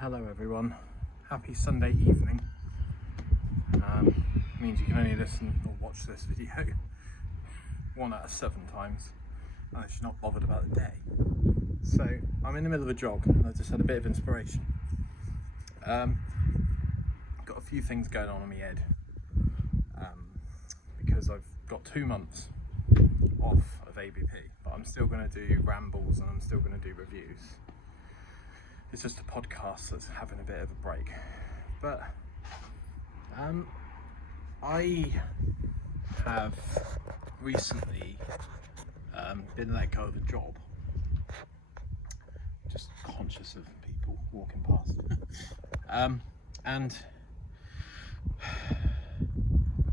Hello everyone, happy Sunday evening. Means you can only listen or watch this video 1 out of 7 times unless you're not bothered about the day. So I'm in the middle of a jog and I just had a bit of inspiration. Got a few things going on in my head because I've got 2 months off of ABP, but I'm still going to do rambles and I'm still going to do reviews. It's just a podcast that's having a bit of a break. But I have recently been let go of a job. Just conscious of people walking past. And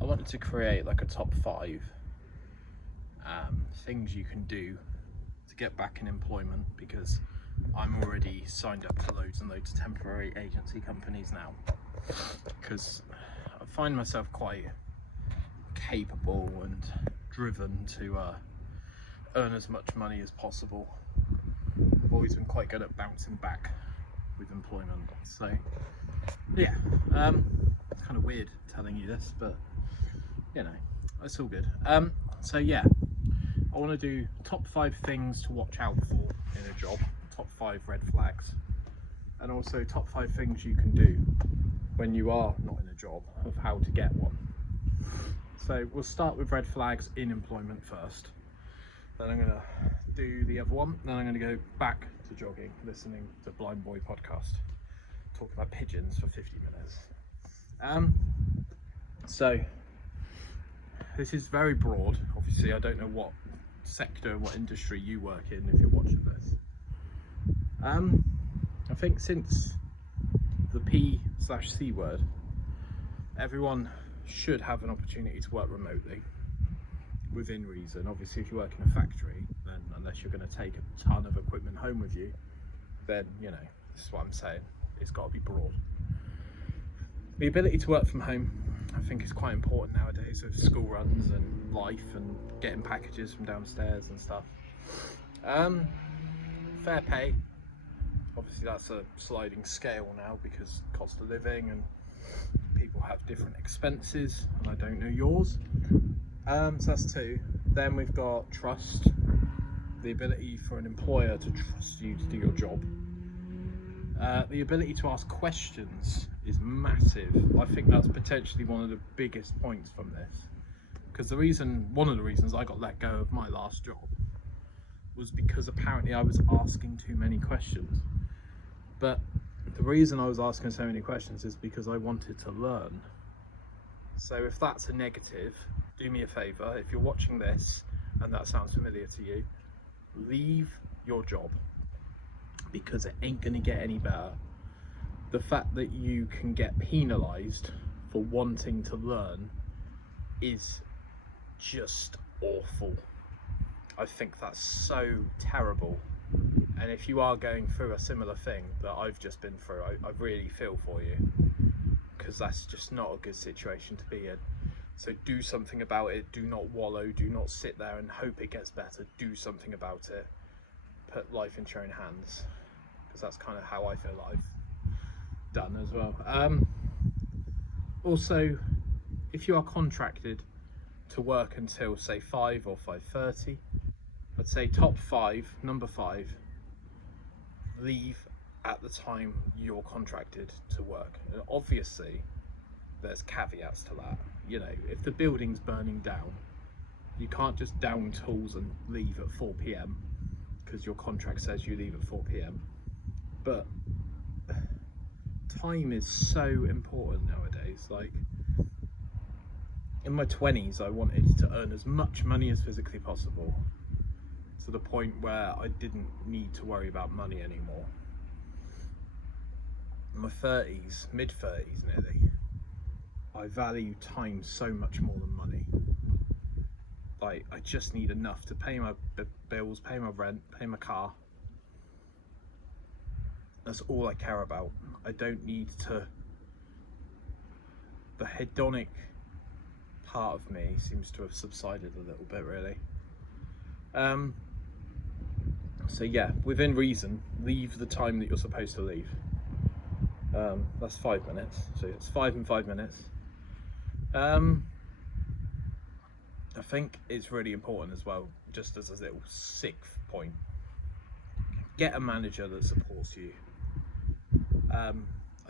I wanted to create like a top 5 things you can do to get back in employment, because I'm already signed up to loads and loads of temporary agency companies now, because I find myself quite capable and driven to earn as much money as possible. I've always been quite good at bouncing back with employment. So yeah, it's kind of weird telling you this, but you know, it's all good. So yeah, I want to do top 5 things to watch out for in a job, top 5 red flags, and also top 5 things you can do when you are not in a job of how to get one. So we'll start with red flags in employment first, then I'm going to do the other one, then I'm going to go back to jogging, listening to Blind Boy podcast, talk about pigeons for 50 minutes. So this is very broad. Obviously I don't know what sector, what industry you work in if you're watching this. I think since the P/C word, everyone should have an opportunity to work remotely within reason. Obviously if you work in a factory, then unless you're going to take a ton of equipment home with you, then you know, this is what I'm saying, it's got to be broad. The ability to work from home I think is quite important nowadays with school runs and life and getting packages from downstairs and stuff. Fair pay, obviously that's a sliding scale now because cost of living and people have different expenses, and I don't know yours. So that's 2. Then we've got trust, the ability for an employer to trust you to do your job. The ability to ask questions is massive. I think that's potentially one of the biggest points from this, because one of the reasons I got let go of my last job was because apparently I was asking too many questions. But the reason I was asking so many questions is because I wanted to learn. So if that's a negative, do me a favour, if you're watching this and that sounds familiar to you, leave your job, because it ain't going to get any better. The fact that you can get penalised for wanting to learn is just awful. I think that's so terrible. And if you are going through a similar thing that I've just been through, I really feel for you, because that's just not a good situation to be in. So do something about it. Do not wallow. Do not sit there and hope it gets better. Do something about it. Put life into your own hands, because that's kind of how I feel I've done as well. Also, if you are contracted to work until say 5 or 5:30, I'd say top 5, number 5, leave at the time you're contracted to work. And obviously there's caveats to that. You know, if the building's burning down, you can't just down tools and leave at 4 p.m. because your contract says you leave at 4 p.m. But time is so important nowadays. Like in my 20s, I wanted to earn as much money as physically possible, to the point where I didn't need to worry about money anymore. In my 30s, mid-30s nearly, I value time so much more than money. Like, I just need enough to pay my bills, pay my rent, pay my car. That's all I care about. I don't need to... The hedonic part of me seems to have subsided a little bit, really. So yeah, within reason, leave the time that you're supposed to leave. That's 5 minutes, so it's 5 and 5 minutes. I think it's really important as well, just as a little sixth point, get a manager that supports you. I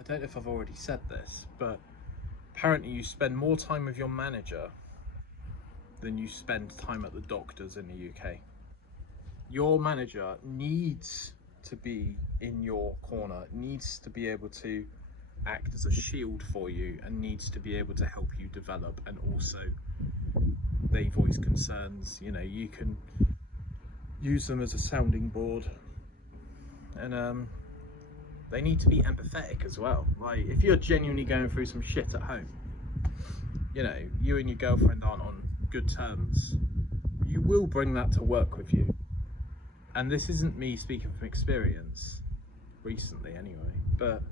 don't know if I've already said this, but apparently you spend more time with your manager than you spend time at the doctors in the UK. Your manager needs to be in your corner, needs to be able to act as a shield for you, and needs to be able to help you develop, and also they voice concerns. You know, you can use them as a sounding board, and they need to be empathetic as well. Like, if you're genuinely going through some shit at home, you know, you and your girlfriend aren't on good terms, you will bring that to work with you. And this isn't me speaking from experience, recently anyway, but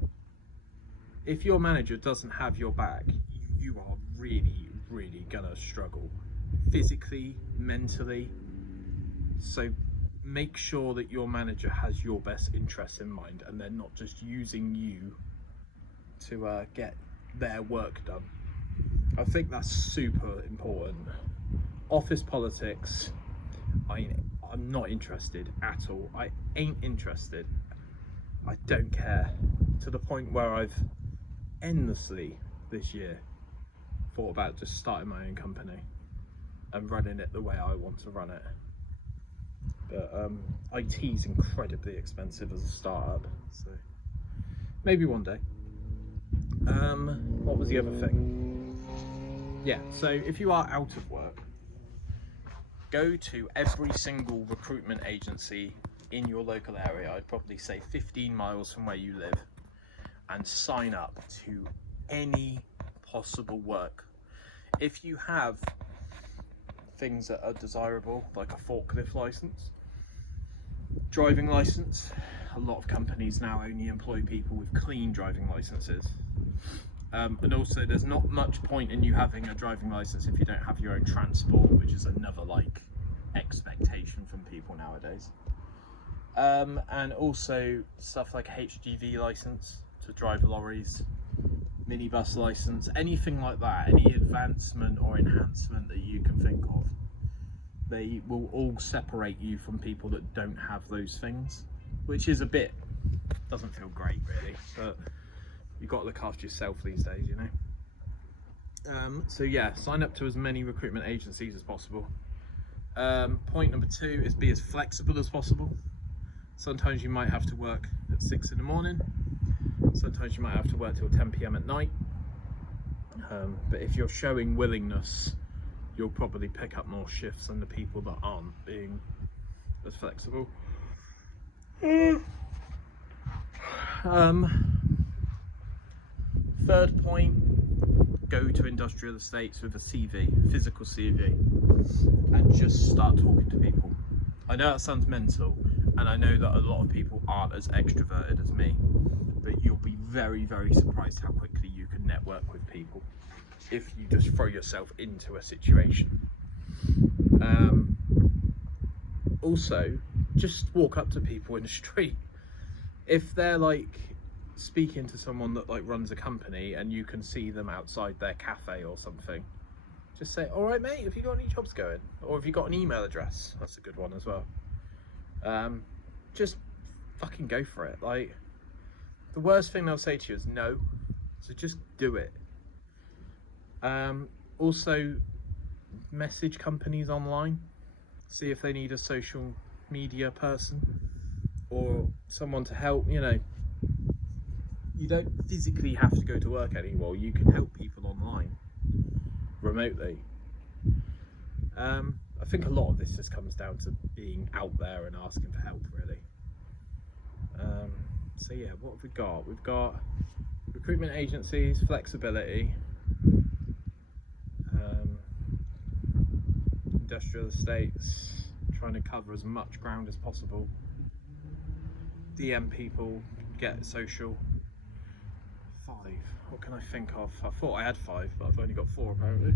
if your manager doesn't have your back, you are really, really gonna struggle physically, mentally. So make sure that your manager has your best interests in mind, and they're not just using you to get their work done. I think that's super important. Office politics, I'm not interested at all. I ain't interested. I don't care, to the point where I've endlessly this year thought about just starting my own company and running it the way I want to run it. But IT is incredibly expensive as a startup, so maybe one day. What was the other thing? Yeah, so if you are out of work, go to every single recruitment agency in your local area, I'd probably say 15 miles from where you live, and sign up to any possible work. If you have things that are desirable, like a forklift license, driving license, a lot of companies now only employ people with clean driving licenses. And also, there's not much point in you having a driving license if you don't have your own transport, which is another like expectation from people nowadays. And also stuff like a HGV license to drive lorries, minibus license, anything like that, any advancement or enhancement that you can think of, they will all separate you from people that don't have those things, which is doesn't feel great really, but you've got to look after yourself these days, you know. So yeah, sign up to as many recruitment agencies as possible. Point number 2 is be as flexible as possible. Sometimes you might have to work at 6 in the morning, sometimes you might have to work till 10 PM at night, but if you're showing willingness, you'll probably pick up more shifts than the people that aren't being as flexible. Third point, go to industrial estates with a CV, physical CV, and just start talking to people. I know that sounds mental, and I know that a lot of people aren't as extroverted as me, but you'll be very, very surprised how quickly you can network with people if you just throw yourself into a situation. Also, just walk up to people in the street. If they're like speaking to someone that like runs a company and you can see them outside their cafe or something, just say, "All right, mate, have you got any jobs going? Or have you got an email address?" That's a good one as well. Just fucking go for it. Like, the worst thing they'll say to you is no, so just do it. Also, message companies online, see if they need a social media person or someone to help. You know, you don't physically have to go to work anymore. You can help people online, remotely. I think a lot of this just comes down to being out there and asking for help, really. So yeah, what have we got? We've got recruitment agencies, flexibility, industrial estates, trying to cover as much ground as possible, DM people, get social. 5, what can I think of? I thought I had 5, but I've only got 4 apparently.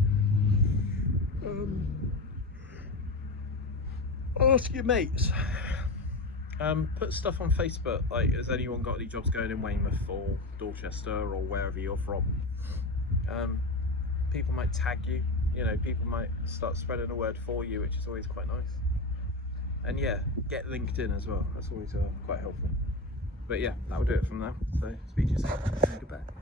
Ask your mates. Put stuff on Facebook, like, has anyone got any jobs going in Weymouth or Dorchester or wherever you're from? People might tag you, you know, people might start spreading a word for you, which is always quite nice. And yeah, get LinkedIn as well, that's always quite helpful. But yeah, that'll do it from now, so speak to you soon. Goodbye.